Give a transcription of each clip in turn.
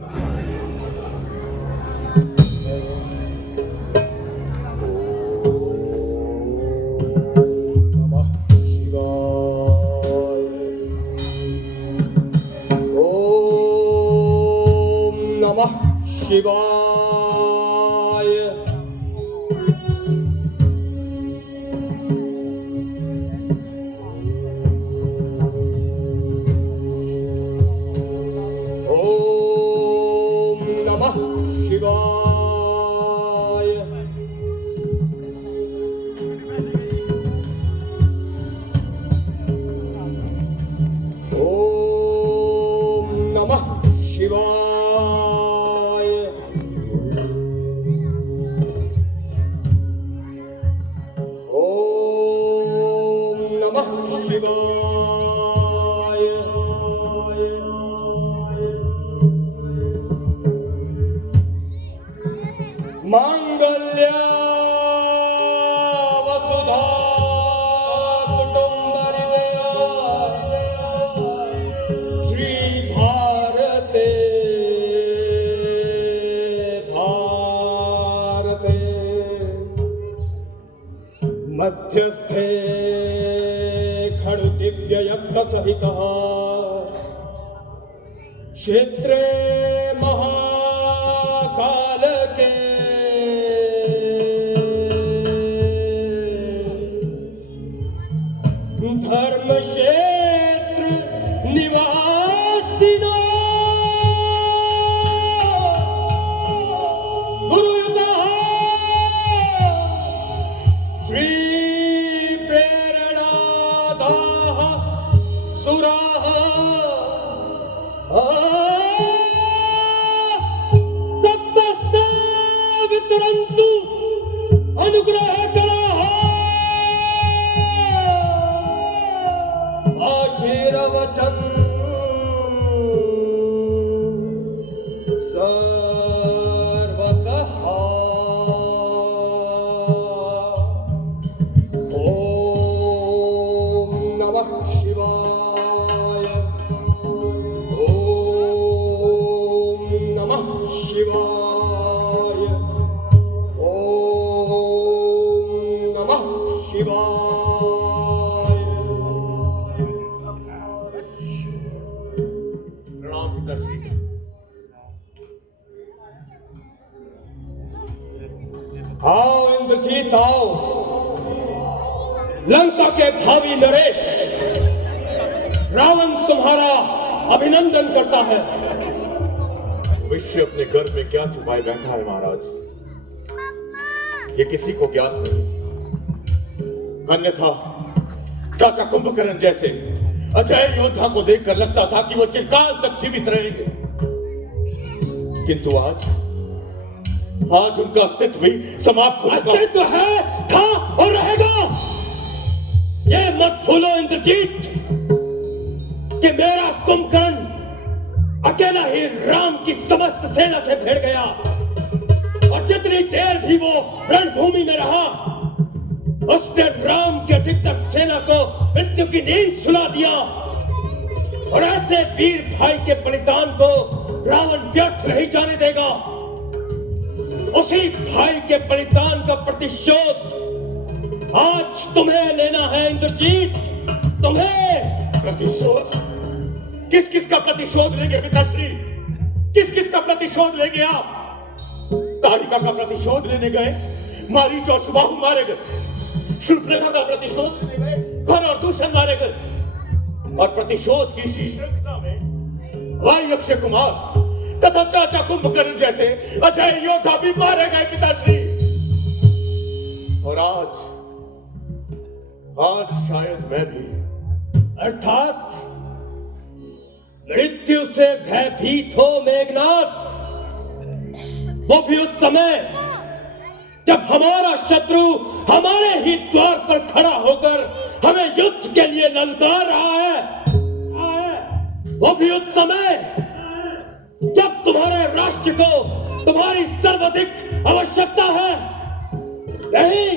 शिवाय। ओम नमः शिवाय। ओम नमः शिवाय। शिवाय। मांगल्य वसुधा कुटुंबरिदया श्री भारते भारते मध्यस्थे खडु दिव्य यज्ञ सहितः क्षेत्रे महाकाल के धर्म क्षेत्र निवासिनो गुरुयुतः श्री प्रेरणादाः सुराः सप्तस्ते वितरन्तु अनुग्रहकराः आशीर्वचन सर्वतः। ओम नमः शिवाय। ओम नमः शिवाय। ओम नमः शिवाय। प्रणाम पिताश्री। आओ इंद्रजीत आओ, लंका के भावी नरेश, रावण तुम्हारा अभिनंदन करता है। विश्व अपने गर्भ में क्या छुपाए बैठा है महाराज, ये किसी को ज्ञात नहीं। अन्यथा चाचा कुंभकर्ण जैसे अजय योद्धा को देखकर लगता था कि वो चिरकाल तक जीवित रहेंगे, किंतु आज उनका अस्तित्व भी समाप्त हो चुका। अस्तित्व है, था और रहेगा। ये मत भूलो इंद्रजीत कि मेरा कुंभकर्ण अकेला ही राम की समस्त सेना से भिड़ गया, और जितनी देर भी वो रणभूमि में रहा उसने राम के अधिकतर सेना को मृत्यु की नींद सुला दिया। और ऐसे वीर भाई के बलिदान को रावण व्यर्थ नहीं जाने देगा। उसी भाई के बलिदान का प्रतिशोध आज तुम्हें लेना है इंद्रजीत, तुम्हें। प्रतिशोध? किस किस का प्रतिशोध लेंगे पिताश्री? किस किस का प्रतिशोध लेंगे आप? ताड़िका का प्रतिशोध लेने गए, मारीच और सुबाहु मारे गए। शूर्पणखा का प्रतिशोध लेने गए, खर और दूषण मारे गए। और प्रतिशोध की इसी श्रृंखला में भाई अक्षय कुमार तथा चाचा कुंभकर्ण जैसे अजय योद्धा भी मारे गए पिताश्री। और आज शायद मैं भी। अर्थात मृत्यु से भयभीत हो मेघनाथ, वो भी उस समय जब हमारा शत्रु हमारे ही द्वार पर खड़ा होकर हमें युद्ध के लिए ललकार रहा है। वो भी उस समय जब तुम्हारे राष्ट्र को तुम्हारी सर्वाधिक आवश्यकता है। नहीं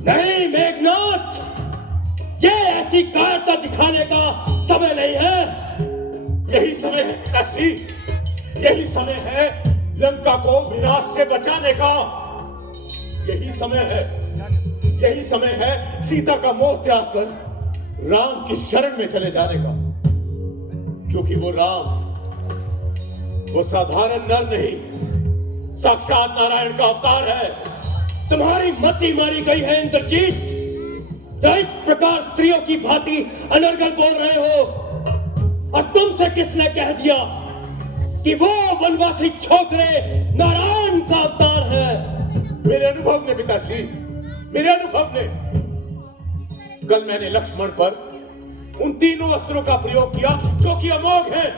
नहीं मेघनाथ, ये ऐसी कायरता दिखाने का समय नहीं है। यही समय है पिताश्री, यही समय है लंका को विनाश से बचाने का। यही समय है सीता का मोह त्याग कर राम की शरण में चले जाने का। क्योंकि वो राम वो साधारण नर नहीं, साक्षात नारायण का अवतार है। तुम्हारी मति मारी गई है इंद्रजीत, जो इस प्रकार स्त्रियों की भांति अनर्गल बोल रहे हो। और तुमसे किसने कह दिया कि वो वनवासी छोकरे नारायण का अवतार है? मेरे अनुभव ने पिताश्री, मेरे अनुभव ने। कल मैंने लक्ष्मण पर उन तीनों अस्त्रों का प्रयोग किया जो कि अमोघ हैं,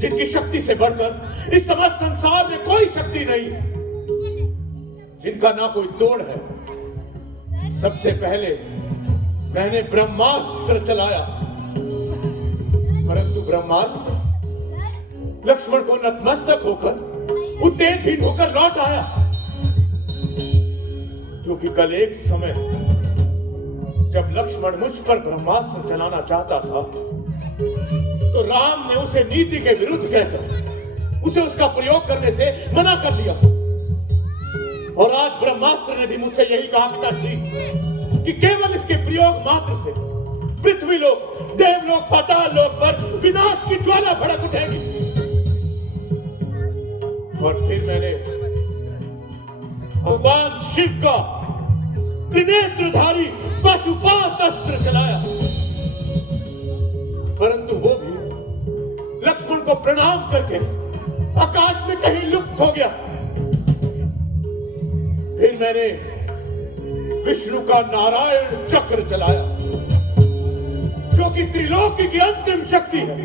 जिनकी शक्ति से बढ़कर इस समस्त संसार में कोई शक्ति नहीं, जिनका ना कोई तोड़ है। सबसे पहले मैंने ब्रह्मास्त्र चलाया, परंतु ब्रह्मास्त्र लक्ष्मण को नतमस्तक होकर उत्तेजहीन होकर लौट आया। क्योंकि कल एक समय जब लक्ष्मण मुझ पर ब्रह्मास्त्र चलाना चाहता था, तो राम ने उसे नीति के विरुद्ध कहकर उसे उसका प्रयोग करने से मना कर दिया। और आज ब्रह्मास्त्र ने भी मुझसे यही कहा पिताश्री कि केवल इसके प्रयोग मात्र से पृथ्वी लोक, देवलोक, पाताल लोक पर विनाश की ज्वाला भड़क उठेगी। और फिर मैंने भगवान शिव का त्रिनेत्रधारी पशुपात अस्त्र चलाया, परंतु वो भी लक्ष्मण को प्रणाम करके आकाश में कहीं लुप्त हो गया। फिर मैंने विष्णु का नारायण चक्र चलाया, जो कि त्रिलोकी की अंतिम शक्ति है,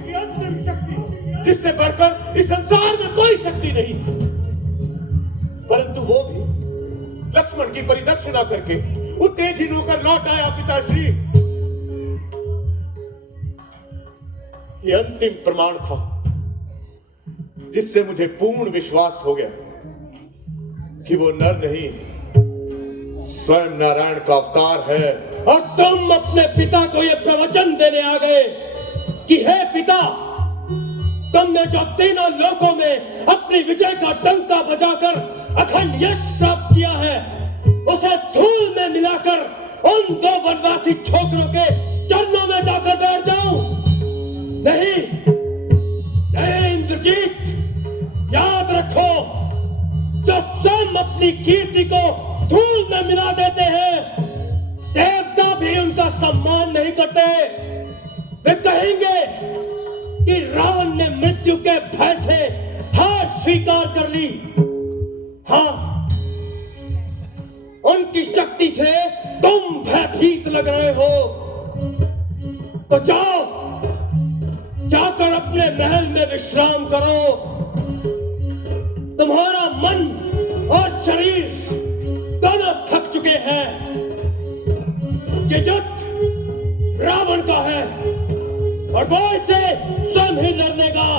जिससे बढ़कर इस संसार में कोई शक्ति नहीं। परंतु वो भी लक्ष्मण की परिदक्षिणा करके उत्तेजित होकर लौट आया पिताश्री। ये अंतिम प्रमाण था जिससे मुझे पूर्ण विश्वास हो गया कि वो नर नहीं, स्वयं नारायण का अवतार है। और तुम अपने पिता को यह प्रवचन देने आ गए कि हे पिता, तुमने जो तीनों लोकों में अपनी विजय का डंका बजाकर अखंड यश प्राप्त किया है, उसे धूल में मिलाकर उन दो वनवासी छोकरों के चरणों में जाकर बैठ जाऊं? नहीं, नहीं इंद्रजीत, याद रखो, जो स्वयं अपनी कीर्ति को धूल में मिला देते हैं, देवता भी उनका सम्मान नहीं करते। वे कहेंगे कि रावण ने मृत्यु के भय से हार स्वीकार कर ली। हाँ, उनकी शक्ति से तुम भयभीत लग रहे हो, तो जाओ, जाकर अपने महल में विश्राम करो। तुम्हारा मन और शरीर दोनों थक चुके हैं। ये युद्ध रावण का है और वो इसे स्वयं ही लड़नेगा,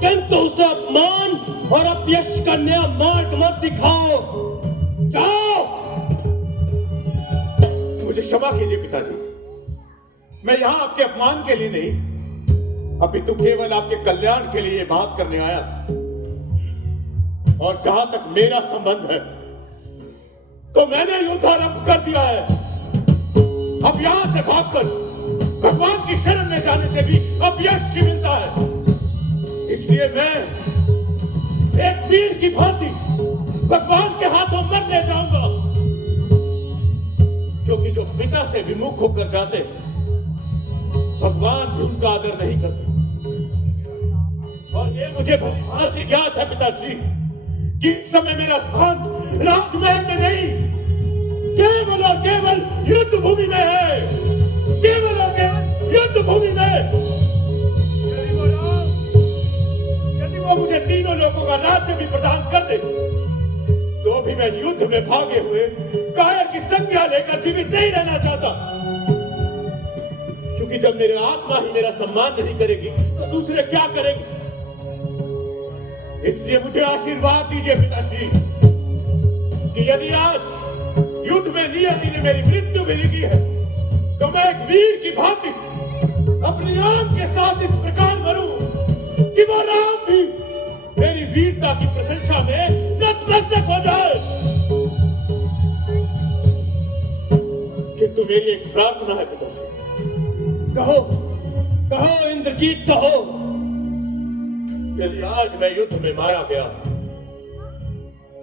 किंतु उसे अपमान और अपयश का नया मार्ग मत दिखाओ। जाओ। मुझे क्षमा कीजिए पिताजी, मैं यहां आपके अपमान के लिए नहीं, अपितु केवल आपके कल्याण के लिए बात करने आया था। और जहां तक मेरा संबंध है, तो मैंने युद्ध आरंभ कर दिया है। अब यहां से भागकर भगवान की शरण में जाने से भी अपयश ही मिलता है। इसलिए मैं एक वीर की भांति भगवान के हाथों मरने जाऊंगा, क्योंकि जो पिता से विमुख होकर जाते, भगवान भी उनका आदर नहीं करते। और ये मुझे भगवान की ज्ञात है पिताश्री कि इस समय मेरा स्थान राजमहल में नहीं, केवल और केवल युद्ध भूमि में है। केवल और केवल युद्ध भूमि में। यदि वो मुझे तीनों लोगों का राज्य भी प्रदान कर दे, तो भी मैं युद्ध में भागे हुए कायर की संज्ञा लेकर जीवित नहीं रहना चाहता। क्योंकि जब मेरी आत्मा ही मेरा सम्मान नहीं करेगी, तो दूसरे क्या करेंगे? इसलिए मुझे आशीर्वाद दीजिए पिताश्री कि यदि आज युद्ध में नियति ने मेरी मृत्यु भी लिखी है, तो मैं एक वीर की भांति अपनी राम के साथ इस प्रकार मरूं कि वो राम भी मेरी वीरता की प्रशंसा में नतमस्तक हो जाए। किंतु मेरी एक प्रार्थना है पिताश्री। कहो कहो इंद्रजीत कहो। यदि आज मैं युद्ध में मारा गया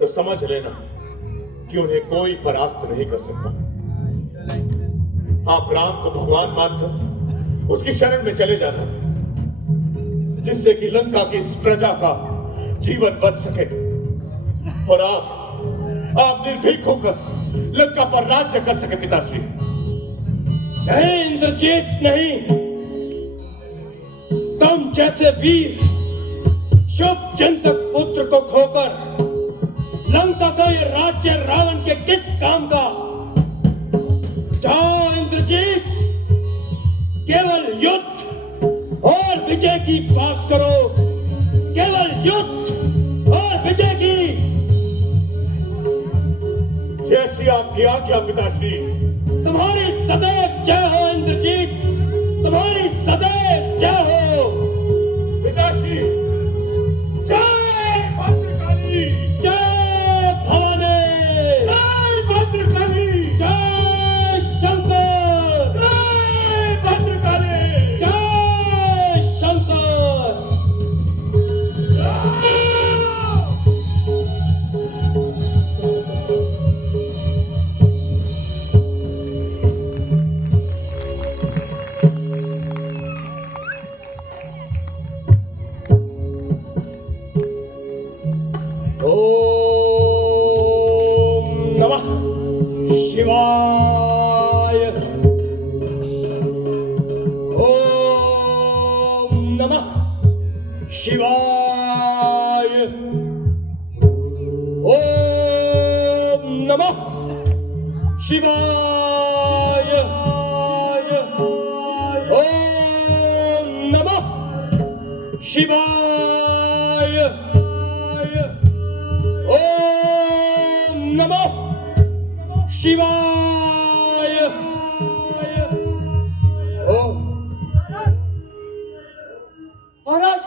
तो समझ लेना कि उन्हें कोई परास्त नहीं कर सकता। आप राम को भगवान मानकर उसकी शरण में चले जाना, जिससे कि लंका की इस प्रजा का जीवन बच सके और आप निर्भीक होकर लंका पर राज्य कर सके पिताश्री। नहीं इंद्रजीत नहीं, तुम जैसे वीर शुभ जंतक पुत्र को खोकर लंका का ये राज्य रावण के किस काम का। जाओ इंद्रजीत, केवल युद्ध और विजय की बात करो, केवल युद्ध और विजय की। जैसी आपकी आज्ञा पिताश्री। तुम्हारी सदैव जय हो इंद्रजीत, तुम्हारी सदैव जय हो पिताश्री। जय भद्रकाली, जय भवानी, जय भद्रकाली, जय शंकर, जय भद्रकाली, जय शंकर। ओम नमः शिवाय। ओम नमः शिवाय। ओम नमः शिवाय। ओम नमः शिवाय। ओम नमः शिवाय। ओम महाराज,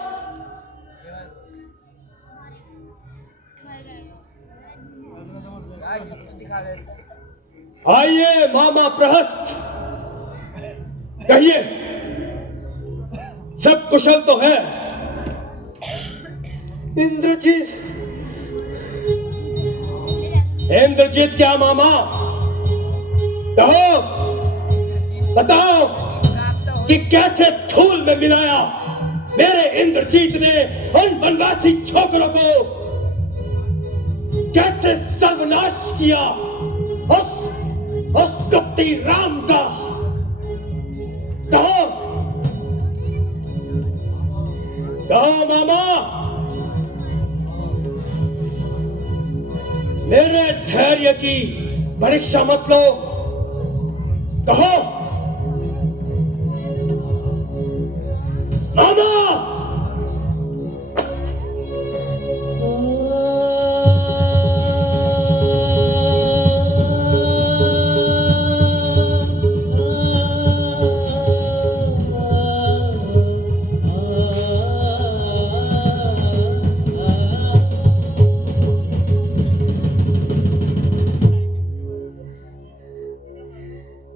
आइए मामा प्रहस्त, कहिए सब कुशल तो है। इंद्रजीत, इंद्रजीत क्या मामा, कहो बताओ कि कैसे धूल में मिलाया मेरे इंद्रजीत ने उन वनवासी छोकरों को, कैसे सर्वनाश किया उस कपटी राम का। कहो कहो मामा, मेरे धैर्य की परीक्षा मत लो, कहो मामा।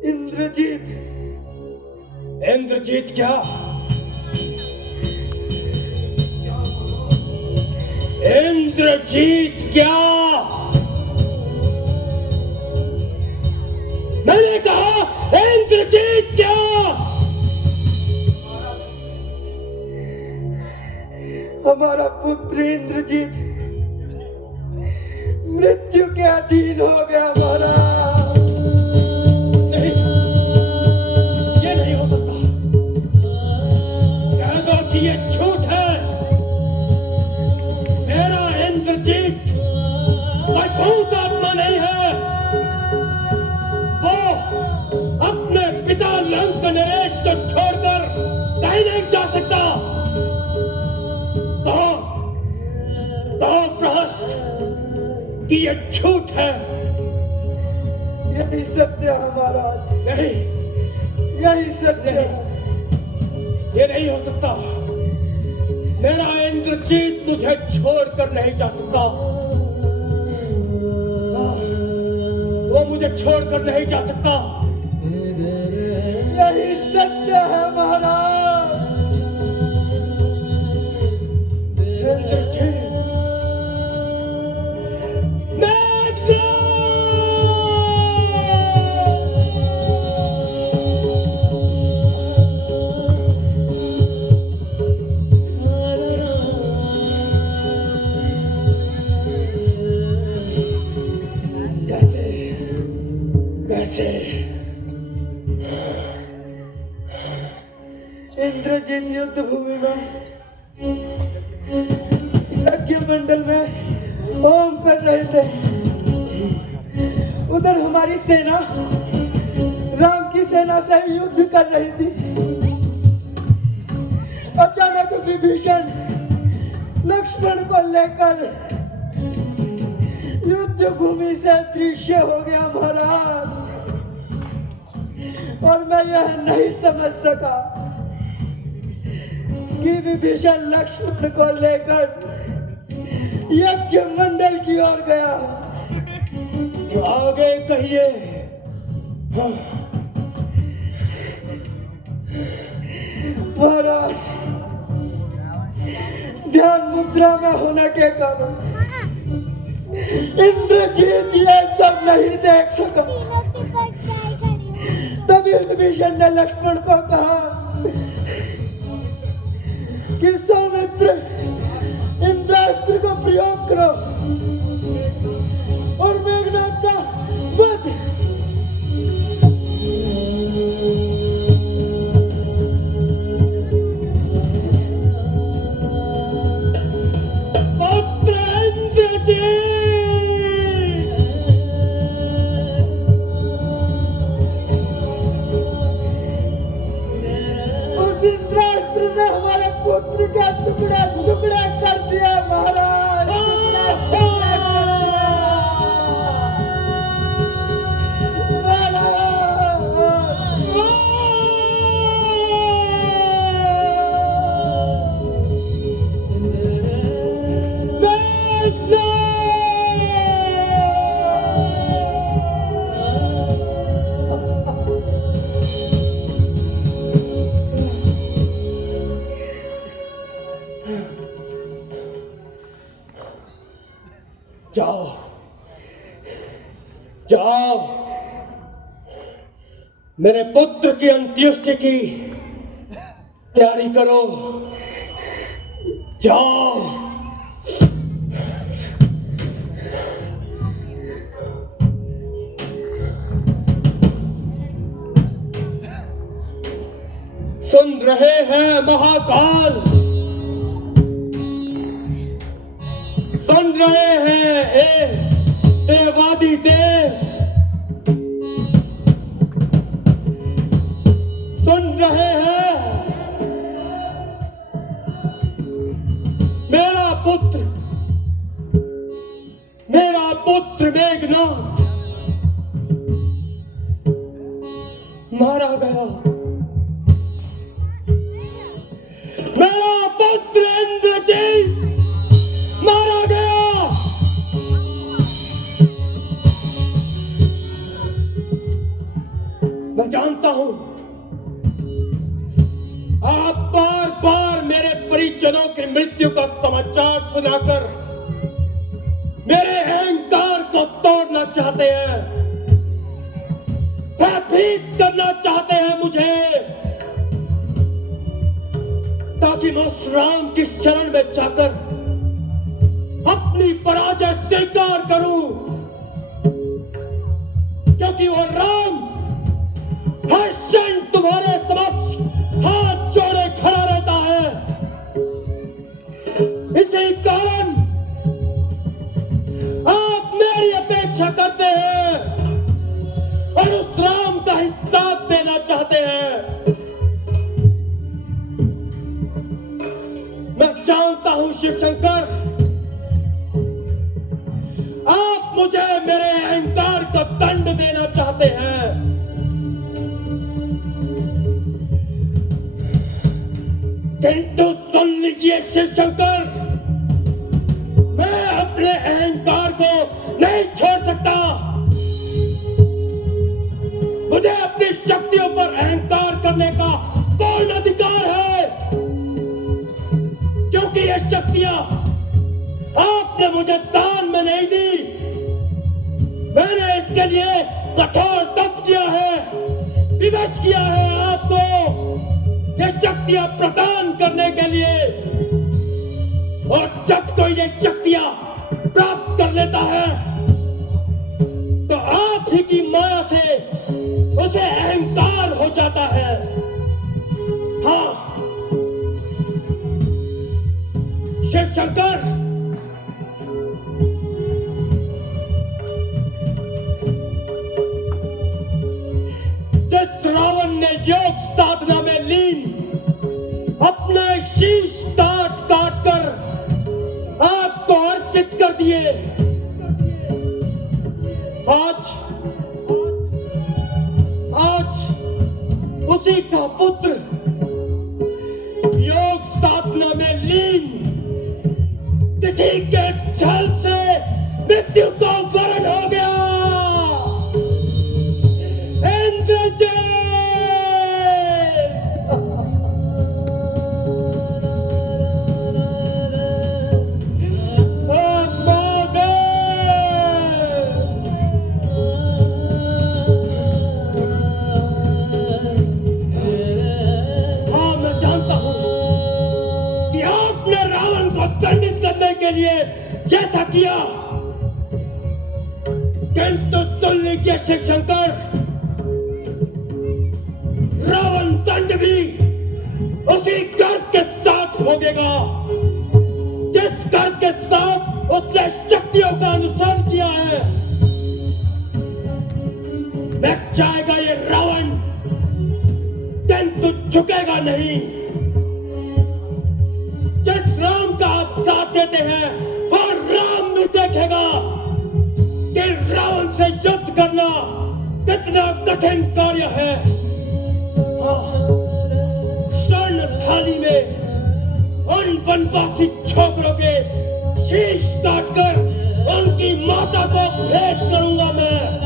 इंद्रजीत, इंद्रजीत क्या, इंद्रजीत क्या, मैंने कहा इंद्रजीत क्या। हमारा पुत्र इंद्रजीत मृत्यु के अधीन हो गया महाराज। नहीं, ये नहीं हो सकता। कह दो कि ये झूठ है। मेरा इंद्रजीत कोई भूत आत्मा नहीं है। वो अपने पिता लंक नरेश को छोड़कर कहीं नहीं जा सकता। तो प्रहस्त कि ये झूठ है। यही सत्य है महाराज, नहीं, यही सत्य है। ये नहीं हो सकता। मेरा इंद्रजीत मुझे छोड़कर नहीं जा सकता। वो मुझे छोड़कर नहीं जा सकता। यही सत्य है महाराज। इंद्रजीत, कैसे इंद्रजीत युद्ध भूमि में यज्ञ मंडल में होम कर रहे थे। उधर हमारी सेना राम की सेना से युद्ध कर रही थी। अचानक विभीषण लक्ष्मण को लेकर युद्ध भूमि से दृश्य हो गया महाराज। और मैं यह नहीं समझ सका कि विभीषण लक्ष्मण को लेकर यज्ञ मंडल की ओर गया। तो आगे कहिए। हाँ। महाराज, ध्यान मुद्रा में होने के कारण इंद्रजीत ये सब नहीं देख सका। तभी विभीषण ने लक्ष्मण को कहा कि सौमित्र इंद्रास्त्र को प्रयोग करो और मेघनाद का वध। पुत्र का टुकड़ा टुकड़ा कर दिया महाराज। जाओ जाओ, मेरे पुत्र की अंत्येष्टि की तैयारी करो। जाओ। सुन रहे हैं महाकाल, सुन रहे हैं देवादि देव, सुन रहे हैं मेरा पुत्र मेघनाद मारा गया। मेरा पुत्र इंद्रजीत मारा गया। मैं जानता हूं आप बार बार मेरे परिजनों की मृत्यु का समाचार सुनाकर मेरे अहंकार को तोड़ना चाहते हैं, भयभीत करना चाहते हैं मुझे, ताकि मैं उस राम की शरण में जाकर अपनी पराजय स्वीकार करूं, क्योंकि वो राम हर क्षण तुम्हारे समक्ष हाथ जोड़े खड़ा रहता है। इसी कारण आप मेरी अपेक्षा करते हैं और उस राम का हिसाब देना चाहते हैं। मैं जानता हूं शिव शंकर, आप मुझे मेरे अहंकार को दंड देना चाहते हैं। किंतु सुन लीजिए शिव शंकर, मैं अपने अहंकार को नहीं छोड़ सकता। मुझे अपनी शक्तियों पर अहंकार करने का पूर्ण अधिकार है, क्योंकि ये शक्तियां आपने मुझे दान में नहीं दी। मैंने इसके लिए कठोर तप किया है, विवश किया है आपको ये शक्तियां प्रदान करने के लिए। और जब कोई ये शक्तियां प्राप्त कर लेता है तो आप ही की माया से उसे अहंकार हो जाता है। हाँ शिव शंकर, जिस रावण ने योग साधना में लीन अपने शीश काट काट कर आपको अर्पित कर दिए, आज उसी का पुत्र योग साधना में लीन किसी के छल से मृत्यु को वरण हो गया। इंद्रजीत! दंडित करने के लिए जैसा किया, किंतु सुन लीजिए शिव शंकर, रावण दंड भी उसी कर्ज के साथ भोगेगा जिस कर्ज के साथ उसने शक्तियों का अनुसरण किया है। मिट जाएगा ये रावण, किंतु झुकेगा नहीं। जिस राम का आप साथ देते हैं वो राम भी देखेगा कि रावण से युद्ध करना कितना कठिन कार्य है। स्वर्ण थाली में उन वनवासी छोकरों के शीश काटकर उनकी माता को भेंट करूंगा मैं।